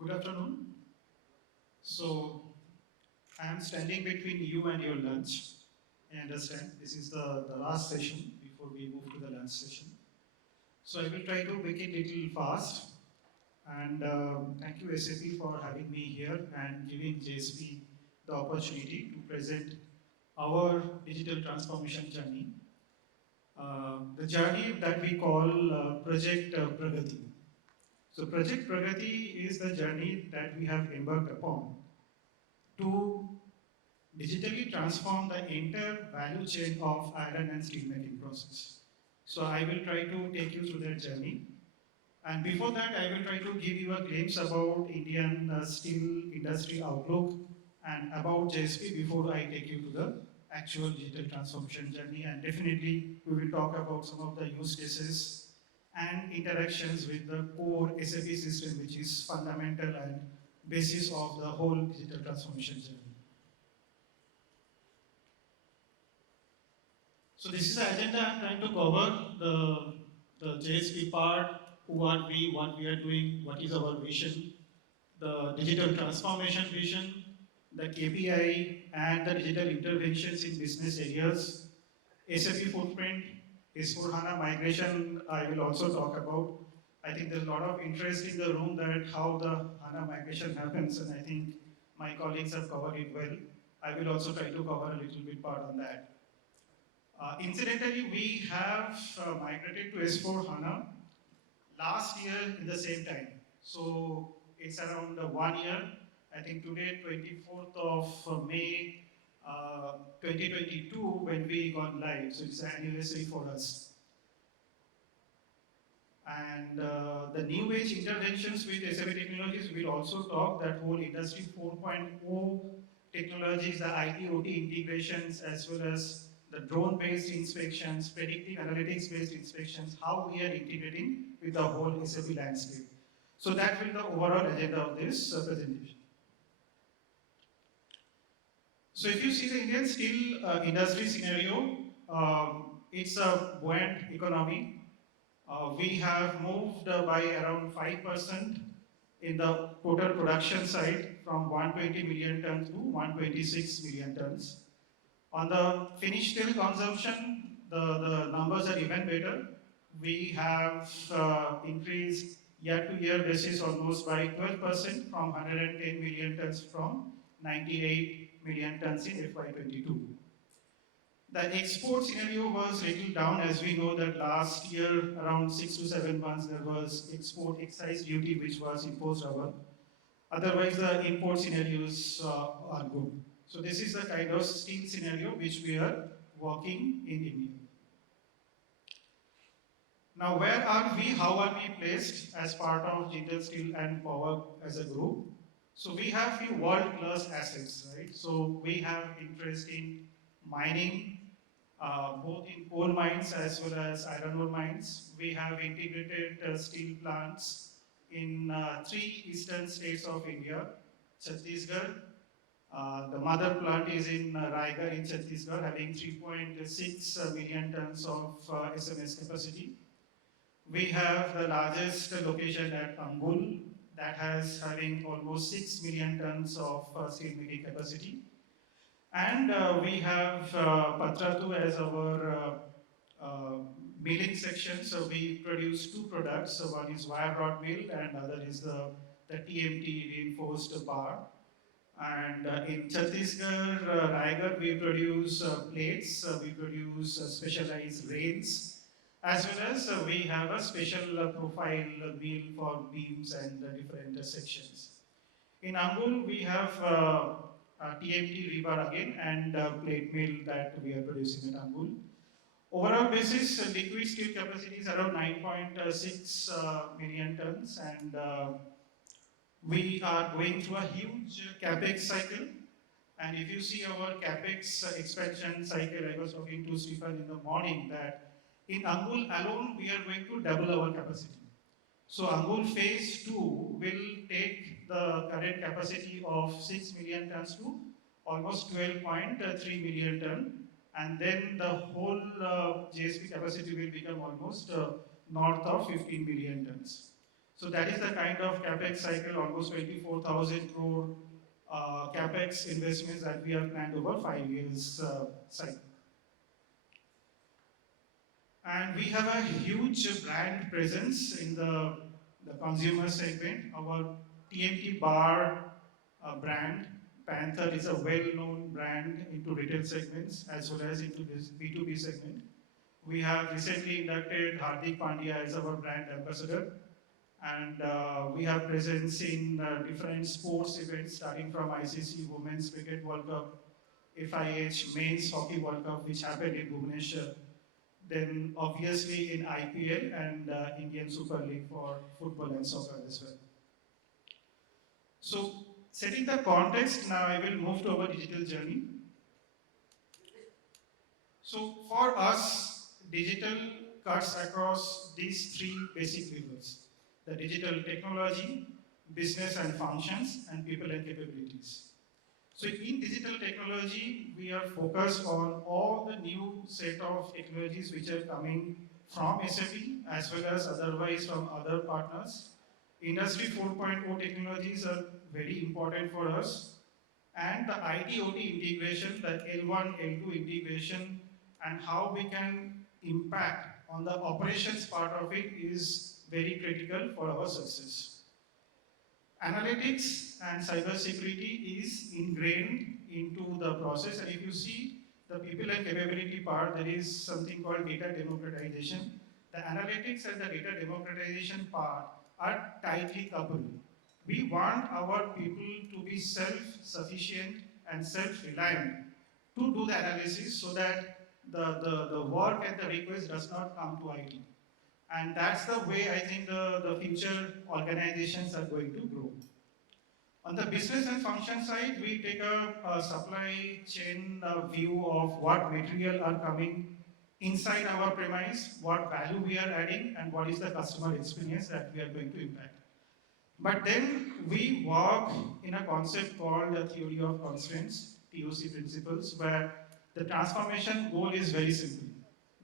Good afternoon. So I am standing between you and your lunch. I understand this is the last session before we move to the lunch session. So I will try to make it little fast. And thank you SAP for having me here and giving JSP the opportunity to present our digital transformation journey. The journey that we call Project Pragati. So Project Pragati is the journey that we have embarked upon to digitally transform the entire value chain of iron and steel making process. So I will try to take you through that journey. And before that, I will try to give you a glimpse about Indian steel industry outlook and about JSP before I take you to the actual digital transformation journey. And definitely, we will talk about some of the use cases and interactions with the core SAP system, which is fundamental and basis of the whole digital transformation journey. So this is the agenda I'm trying to cover, the JSP part, who are we, what we are doing, what is our vision, the digital transformation vision, the KPI, and the digital interventions in business areas, SAP footprint, S4HANA migration, I will also talk about. I think there's a lot of interest in the room that how the HANA migration happens, and I think my colleagues have covered it well. I will also try to cover a little bit part on that. Incidentally, we have migrated to S4 HANA last year in the same time. So it's around 1 year. I think today, 24th of May 2022, when we gone live. So it's an anniversary for us. And the new age interventions with SAP technologies, we'll also talk that whole industry 4.0 technologies, the IT, OT integrations, as well as the drone-based inspections, predictive analytics-based inspections, how we are integrating with the whole SAP landscape. So that will be the overall agenda of this presentation. So if you see the Indian steel industry scenario, it's a buoyant economy. We have moved by around 5% in the total production side from 120 million tons to 126 million tons. On the finished steel consumption, the numbers are even better. We have increased year-to-year basis almost by 12% from 110 million tons from 98 million tons in FY22. The export scenario was little down, as we know that last year, around 6 to 7 months, there was export excise duty which was imposed over. Otherwise, the import scenarios are good. So this is the kind of steel scenario which we are working in India. Now, where are we? How are we placed as part of Jindal Steel and Power as a group? So we have few world-class assets, right? So we have interest in mining, both in coal mines as well as iron ore mines. We have integrated steel plants in 3 eastern states of India, Chhattisgarh. The mother plant is in Raigad in Chhattisgarh, having 3.6 million tons of SMS capacity. We have the largest location at Angul that has having almost 6 million tons of steel making capacity. And we have Patratu as our milling section. So we produce 2 products. So one is wire rod mill and other is the TMT reinforced bar. And in Chhattisgarh, Raigad, we produce plates, we produce specialized rails, as well as we have a special profile mill for beams and different sections. In Angul, we have TMT rebar again and plate mill that we are producing at Angul. Overall basis, liquid steel capacity is around 9.6 million tons, and we are going through a huge capex cycle. And if you see our capex expansion cycle, I was talking to Stephen in the morning that in Angul alone, we are going to double our capacity. So Angul phase 2 will take the current capacity of 6 million tons to almost 12.3 million tons. And then the whole JSP capacity will become almost north of 15 million tons. So that is the kind of capex cycle, almost 24,000 crore capex investments that we have planned over 5 years cycle. And we have a huge brand presence in the consumer segment. Our TMT bar brand, Panther, is a well-known brand into retail segments as well as into this B2B segment. We have recently inducted Hardik Pandya as our brand ambassador, and we have presence in different sports events starting from ICC Women's Cricket World Cup, FIH Men's Hockey World Cup, which happened in Bhubaneswar, then obviously in IPL and Indian Super League for football and soccer as well. So setting the context, now I will move to our digital journey. So for us, digital cuts across these three basic levels: the digital technology, business and functions, and people and capabilities. So in digital technology, we are focused on all the new set of technologies which are coming from SAP as well as otherwise from other partners. Industry 4.0 technologies are very important for us, and the IT/OT integration, the L1, L2 integration, and how we can impact on the operations part of it is very critical for our success. Analytics and cybersecurity is ingrained into the process, and if you see the people and capability part, there is something called data democratization. The analytics and the data democratization part are tightly coupled. We want our people to be self-sufficient and self-reliant to do the analysis so that the work and the request does not come to IT. And that's the way I think the future organizations are going to grow. On the business and function side, we take a supply chain view of what material are coming inside our premise, what value we are adding, and what is the customer experience that we are going to impact. But then we work in a concept called the theory of constraints, TOC principles, where the transformation goal is very simple,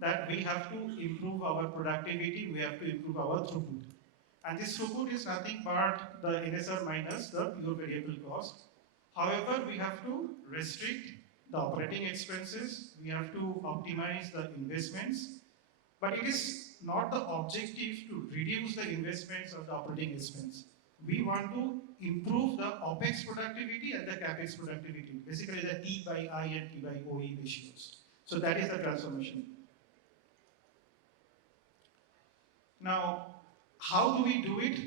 that we have to improve our productivity, we have to improve our throughput. And this throughput is nothing but the NSR minus the pure variable cost. However, we have to restrict the operating expenses, we have to optimize the investments, but it is not the objective to reduce the investments or the operating expense. We want to improve the OPEX productivity and the CAPEX productivity, basically the T by I and T by OE ratios. So that is the transformation. Now, how do we do it?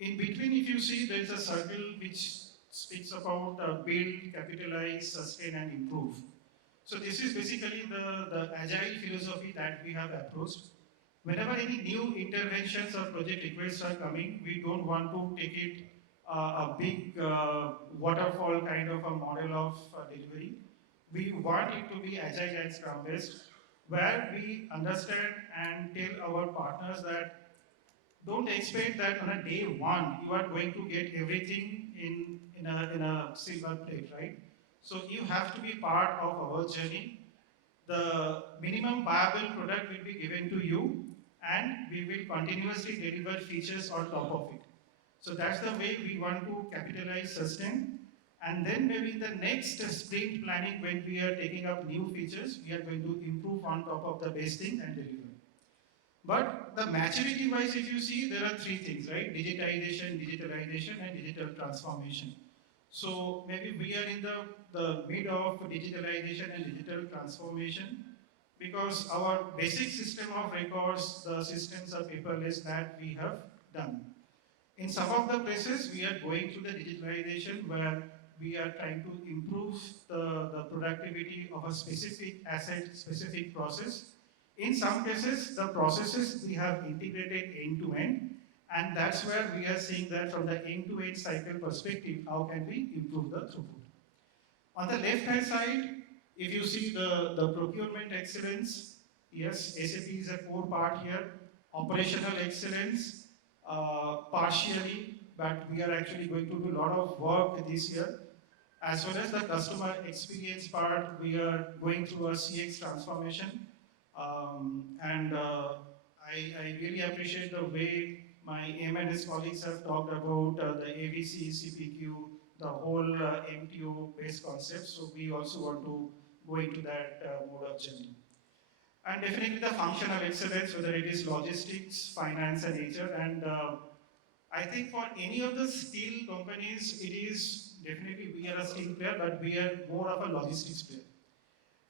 In between, if you see, there is a circle which speaks about build, capitalize, sustain, and improve. So this is basically the agile philosophy that we have approached. Whenever any new interventions or project requests are coming, we don't want to take it a big waterfall kind of a model of delivery. We want it to be agile and scrum based, where we understand and tell our partners that don't expect that on a day one you are going to get everything in a silver plate, right? So you have to be part of our journey. The minimum viable product will be given to you, and we will continuously deliver features on top of it. So that's the way we want to capitalize, sustain, and then maybe in the next sprint planning, when we are taking up new features, we are going to improve on top of the base thing and deliver. But the maturity wise, if you see, there are three things, right? Digitization, digitalization, and digital transformation. So maybe we are in the mid of digitalization and digital transformation, because our basic system of records, the systems are paperless that we have done. In some of the places, we are going through the digitalization where we are trying to improve the productivity of a specific asset, specific process. In some cases, the processes we have integrated end to end, and that's where we are seeing that from the end to end cycle perspective, how can we improve the throughput. On the left hand side, if you see the procurement excellence, yes, SAP is a core part here. Operational excellence, partially, but we are actually going to do a lot of work this year. As well as the customer experience part, we are going through a CX transformation. And I really appreciate the way my AMS colleagues have talked about the AVC, CPQ, the whole MTO based concept. So we also want to go into that mode of journey. And definitely the functional excellence, whether it is logistics, finance, and HR. And I think for any of the steel companies, it is definitely we are a steel player, but we are more of a logistics player.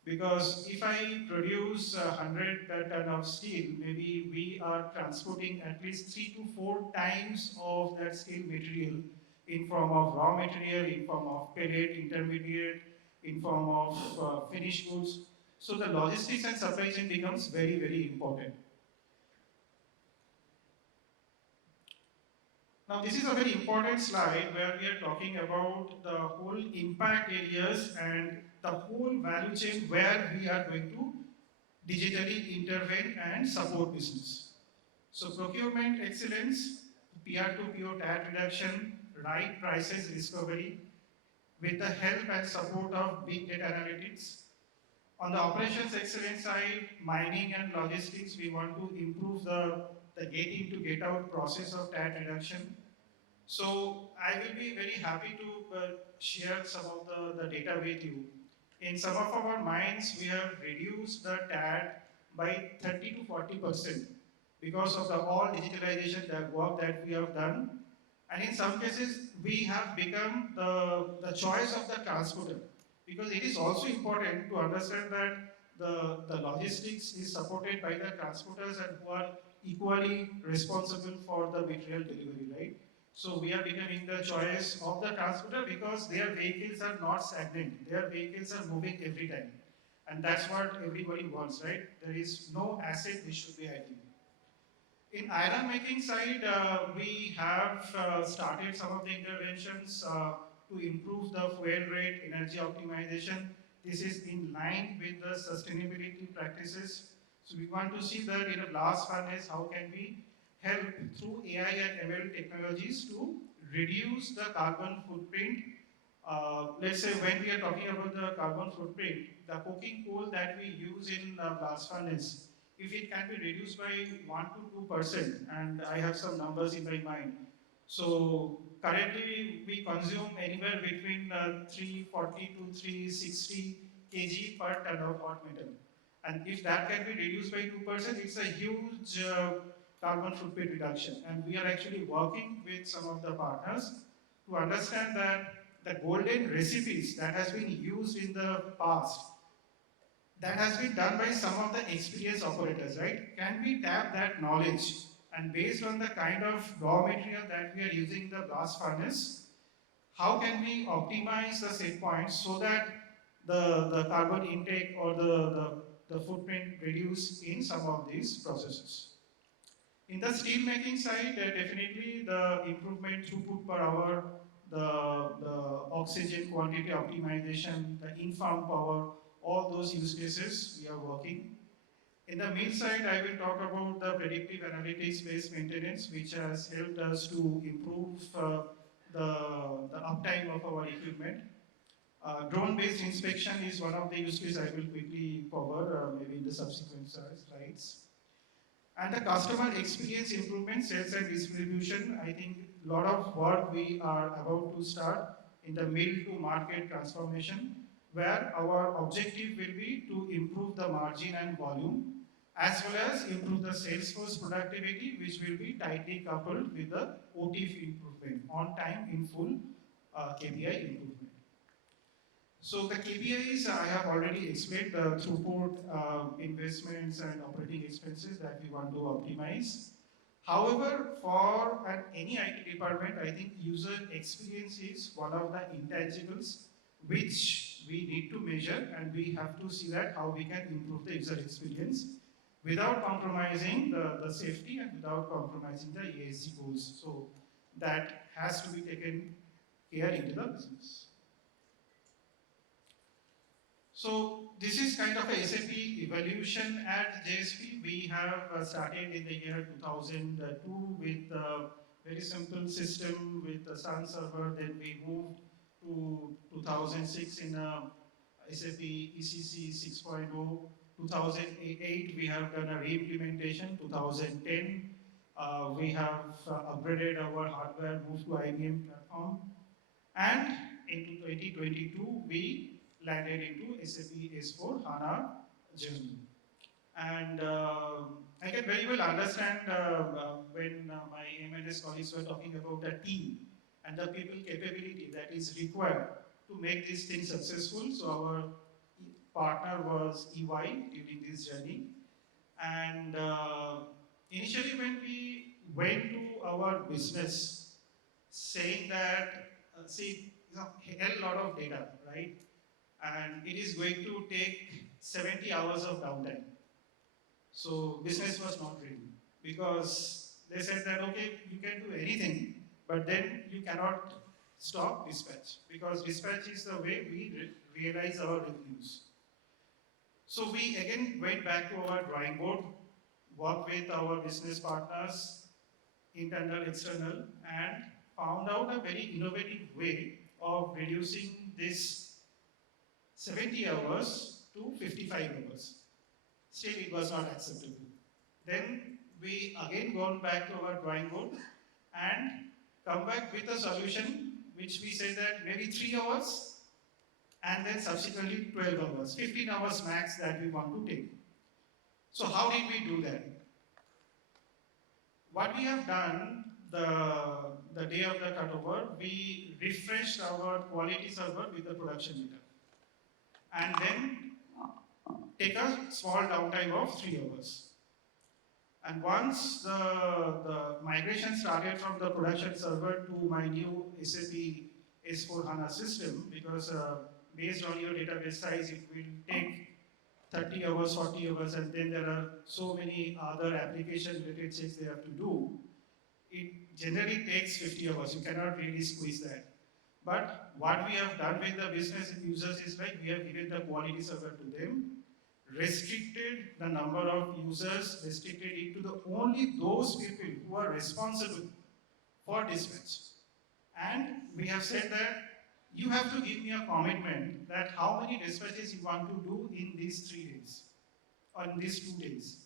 Because if I produce 100 ton of steel, maybe we are transporting at least 3 to 4 times of that steel material in form of raw material, in form of pellet, intermediate, in form of finished goods. So the logistics and supply chain becomes very, very important. Now this is a very important slide where we are talking about the whole impact areas and the whole value chain where we are going to digitally intervene and support business. So procurement excellence, PR2PO TAT reduction, right prices discovery with the help and support of big data analytics. On the operations excellence side, mining and logistics, we want to improve the get in to get out process of TAT reduction. So I will be very happy to share some of the data with you. In some of our mines, we have reduced the TAT by 30 to 40% because of the all digitalization that work that we have done. And in some cases, we have become the choice of the transporter because it is also important to understand that the logistics is supported by the transporters and who are equally responsible for the material delivery, right? So we are becoming the choice of the transporter because their vehicles are not stagnant. Their vehicles are moving every time. And that's what everybody wants, right? There is no asset which should be idle. In iron making side, we have started some of the interventions to improve the fuel rate, energy optimization. This is in line with the sustainability practices. So we want to see that in a blast furnace, how can we help through AI and ML technologies to reduce the carbon footprint. Let's say when we are talking about the carbon footprint, the coking coal that we use in blast furnace, if it can be reduced by 1 to 2%, and I have some numbers in my mind. So currently we consume anywhere between 340 to 360 kg per ton of hot metal. And if that can be reduced by 2%, it's a huge carbon footprint reduction. And we are actually working with some of the partners to understand that the golden recipes that has been used in the past, that has been done by some of the experienced operators, right? Can we tap that knowledge and based on the kind of raw material that we are using in the blast furnace, how can we optimize the set points so that the carbon intake or the footprint reduce in some of these processes? In the steel making side, definitely the improvement throughput per hour, the oxygen quantity optimization, the in-farm power, all those use cases we are working. In the mill side, I will talk about the predictive analytics-based maintenance, which has helped us to improve the uptime of our equipment. Drone-based inspection is one of the use cases I will quickly cover, maybe in the subsequent slides. And the customer experience improvement, sales and distribution, I think a lot of work we are about to start in the mill to market transformation, where our objective will be to improve the margin and volume, as well as improve the sales force productivity, which will be tightly coupled with the OTIF improvement, on time in full KPI improvement. So the KPIs I have already explained, the throughput, investments and operating expenses that we want to optimize. However, for any IT department, I think user experience is one of the intangibles which we need to measure, and we have to see that how we can improve the user experience without compromising the safety and without compromising the ESG goals. So that has to be taken care into the business. So this is kind of a SAP evolution at JSP. We have started in the year 2002 with a very simple system with the Sun server. Then we moved to 2006 in a SAP ECC 6.0. 2008 we have done a re-implementation. 2010 We have upgraded our hardware, moved to IBM platform, and into 2022, we landed into SAP S4 HANA journey. And I can very well understand when my M&S colleagues were talking about the team and the people capability that is required to make this thing successful. So our partner was EY during this journey. And initially when we went to our business saying that, see, a lot of data, right? And it is going to take 70 hours of downtime. So business was not ready because they said that, okay, you can do anything, but then you cannot stop dispatch because dispatch is the way we realize our revenues. So we again went back to our drawing board, worked with our business partners, internal, external, and found out a very innovative way of reducing this 70 hours to 55 hours. Still, it was not acceptable. Then we again gone back to our drawing board and come back with a solution which we say that maybe 3 hours and then subsequently 12 hours, 15 hours max that we want to take. So how did we do that? What we have done the day of the cutover, we refreshed our quality server with the production data and then take a small downtime of 3 hours. And once the migration started from the production server to my new SAP S4 HANA system, because based on your database size, it will take 30 hours, 40 hours, and then there are so many other application related checks they have to do. It generally takes 50 hours. You cannot really squeeze that. But what we have done with the business users is like we have given the quality server to them, restricted the number of users, restricted it to the only those people who are responsible for dispatch. And we have said that you have to give me a commitment that how many dispatches you want to do in these 3 days or in these 2 days.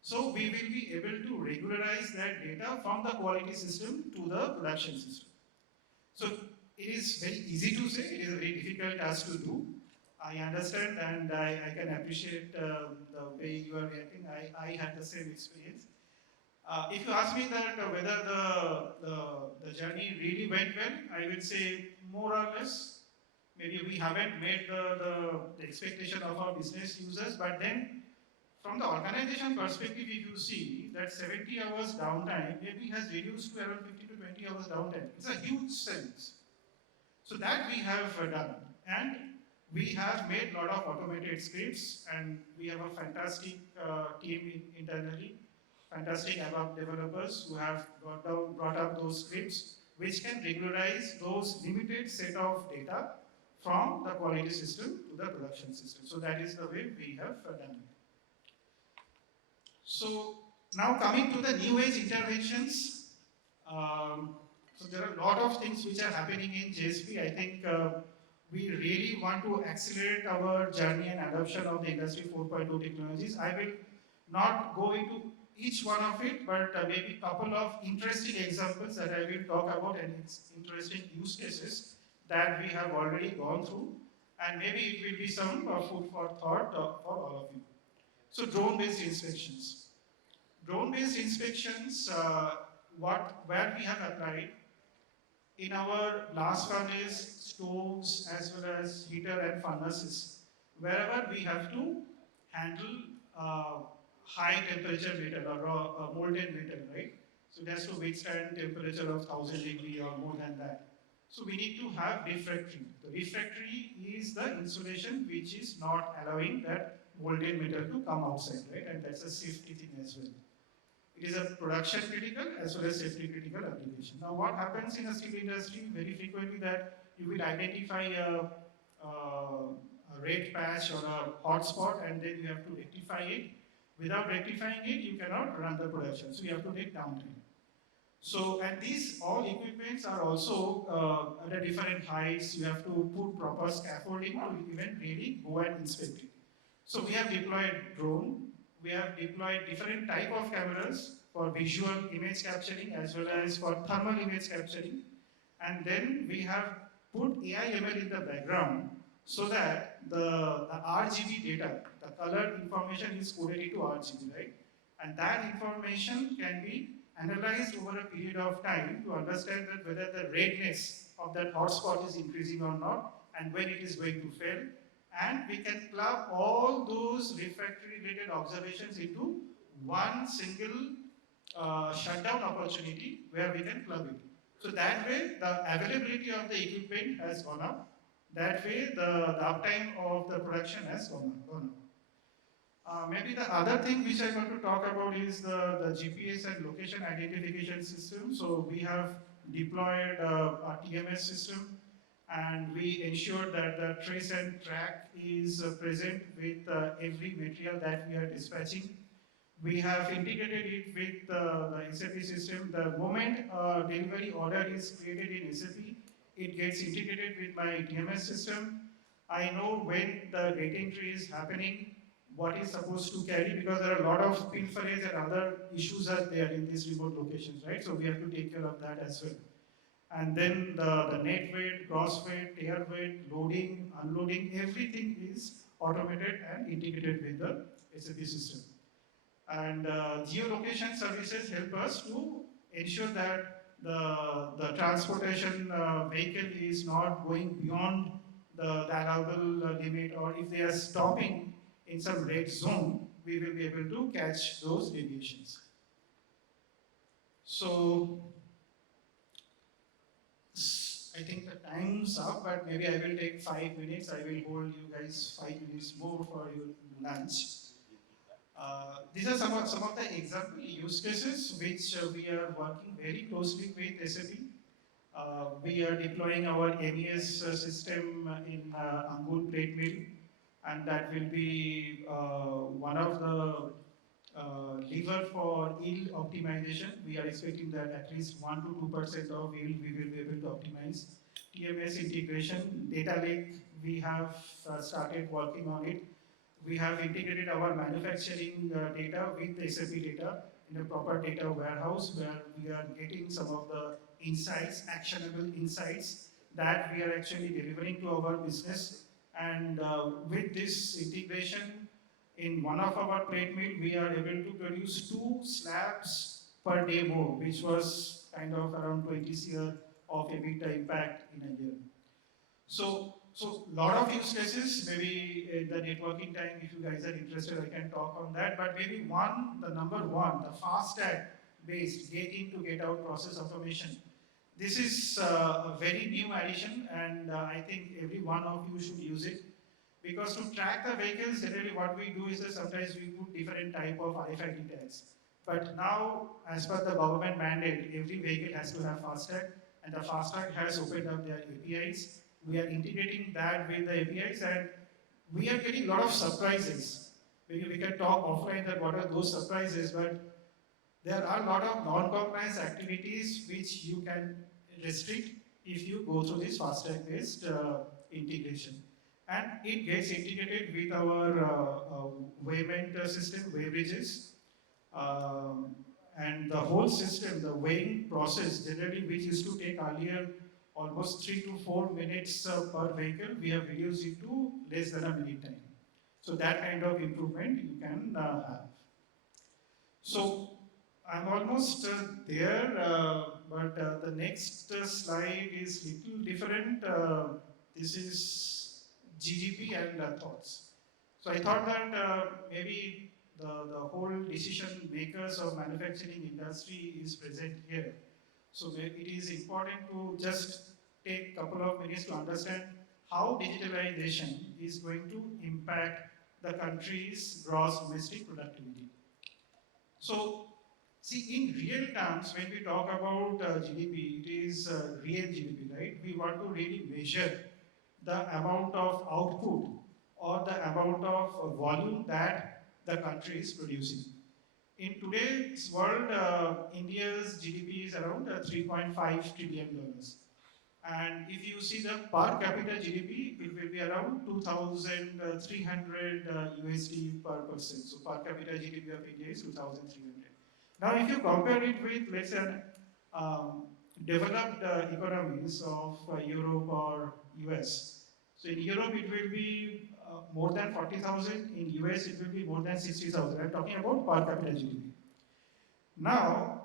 So we will be able to regularize that data from the quality system to the production system. So it is very easy to say, it is a very difficult task to do. I understand and I can appreciate the way you are reacting. I had the same experience. If you ask me that whether the journey really went well, I would say more or less. Maybe we haven't made the expectation of our business users, but then from the organization perspective, if you see that 70 hours downtime maybe has reduced to around 50 to 20 hours downtime. It's a huge savings. So that we have done. And we have made a lot of automated scripts and we have a fantastic team internally, fantastic ABAP developers who have brought up those scripts which can regularize those limited set of data from the quality system to the production system. So that is the way we have done it. So now coming to the new age interventions, so there are a lot of things which are happening in JSP. I think we really want to accelerate our journey and adoption of the Industry 4.0 technologies. I will not go into each one of it, but maybe a couple of interesting examples that I will talk about and it's interesting use cases that we have already gone through, and maybe it will be some food for thought for all of you. So drone-based inspections. Drone-based inspections, where we have applied in our blast furnace, stoves, as well as heater and furnaces, wherever we have to handle high temperature metal or molten metal, right? So it has to withstand temperature of 1000 degree or more than that. So we need to have refractory. The refractory is the insulation which is not allowing that molten metal to come outside, right? And that's a safety thing as well. It is a production critical as well as safety critical application. Now what happens in a steel industry very frequently that you will identify a red patch or a hot spot and then you have to rectify it. Without rectifying it, you cannot run the production. So you have to take downtime. So, and these all equipments are also at a different heights. You have to put proper scaffolding to even really go and inspect it. So we have deployed drone. We have deployed different type of cameras for visual image capturing as well as for thermal image capturing. And then we have put AI/ML in the background so that the RGB data, the color information is coded into RGB, right? And that information can be analyzed over a period of time to understand that whether the redness of that hotspot is increasing or not and when it is going to fail. And we can club all those refractory related observations into one single shutdown opportunity where we can club it. So that way, the availability of the equipment has gone up. That way, the uptime of the production has gone up. Maybe the other thing which I want to talk about is the GPS and location identification system. So we have deployed a TMS system and we ensure that the trace and track is present with every material that we are dispatching. We have integrated it with the SAP system. The moment delivery order is created in SAP, it gets integrated with my TMS system. I know when the data entry is happening, what is supposed to carry, because there are a lot of pilferage and other issues are there in these remote locations, right? So we have to take care of that as well. And then the net weight, gross weight, tear weight, loading, unloading, everything is automated and integrated with the SAP system. And geolocation services help us to ensure that the transportation vehicle is not going beyond the allowable limit, or if they are stopping in some red zone, we will be able to catch those deviations. So I think the time's up, but maybe I will take 5 minutes. I will hold you guys 5 minutes more for your lunch. These are some of the example use cases which we are working very closely with SAP. We are deploying our MES system in Angul plate mill, and that will be one of the lever for yield optimization. We are expecting that at least 1 to 2% of yield we will be able to optimize. TMS integration, data lake, we have started working on it. We have integrated our manufacturing data with SAP data in a proper data warehouse where we are getting some of the insights, actionable insights that we are actually delivering to our business. And with this integration, in one of our plate mill, we are able to produce 2 slabs per day more, which was kind of around 20 CR of EBITDA impact in a year. So lot of use cases, maybe in the networking time, if you guys are interested, I can talk on that. But maybe the number one, the FASTag based get in to get out process automation. This is a very new addition, and I think every one of you should use it. Because to track the vehicles, generally what we do is that sometimes we put different type of RFID tags. But now, as per the government mandate, every vehicle has to have FASTag, and the FASTag has opened up their APIs. We are integrating that with the APIs, and we are getting a lot of surprises. Maybe we can talk offline that what are those surprises, but there are a lot of non-compliance activities which you can restrict if you go through this FASTag-based integration. And it gets integrated with our weighment system, weigh bridges. And the whole system, the weighing process, generally which used to take earlier almost 3 to 4 minutes per vehicle, we have reduced it to less than a minute time. So that kind of improvement you can have. So I'm almost there, but the next slide is little different. This is GDP and thoughts. So I thought that maybe the whole decision makers of manufacturing industry is present here. So it is important to just take a couple of minutes to understand how digitalization is going to impact the country's gross domestic productivity. So, see, in real terms, when we talk about GDP, it is real GDP, right? We want to really measure the amount of output or the amount of volume that the country is producing. In today's world, India's GDP is around $3.5 trillion. And if you see the per capita GDP, it will be around 2,300 USD per person. So per capita GDP of India is 2,300. Now, if you compare it with, let's say, um, developed economies of Europe or US, so in Europe it will be more than 40,000, in US it will be more than 60,000. I'm talking about per capita GDP. Now,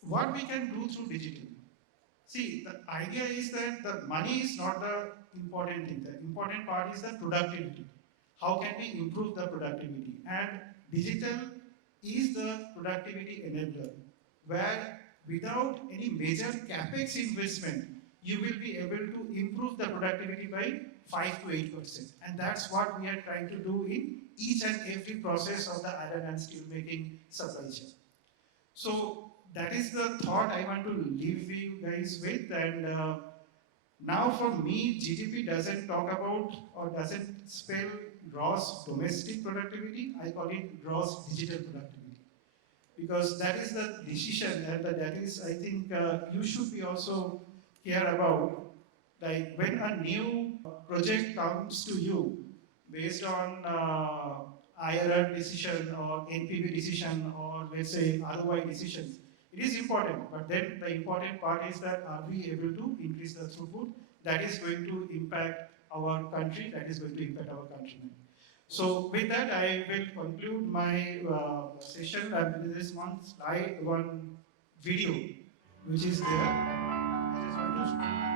what we can do through digital? See, the idea is that the money is not the important thing. The important part is the productivity. How can we improve the productivity? And digital is the productivity enabler, where without any major capex investment, you will be able to improve the productivity by 5 to 8%. And that's what we are trying to do in each and every process of the iron and steel making supply chain. So that is the thought I want to leave you guys with. And now for me, GDP doesn't talk about or doesn't spell gross domestic productivity. I call it gross digital productivity. Because that is the decision and that is, I think, you should be also care about. Like when a new project comes to you based on IRR decision or NPV decision or let's say ROI decisions, it is important. But then the important part is that are we able to increase the throughput? That is going to impact our country. That is going to impact our countrymen. So with that, I will conclude my session. This one slide, one video, which is there. I just want to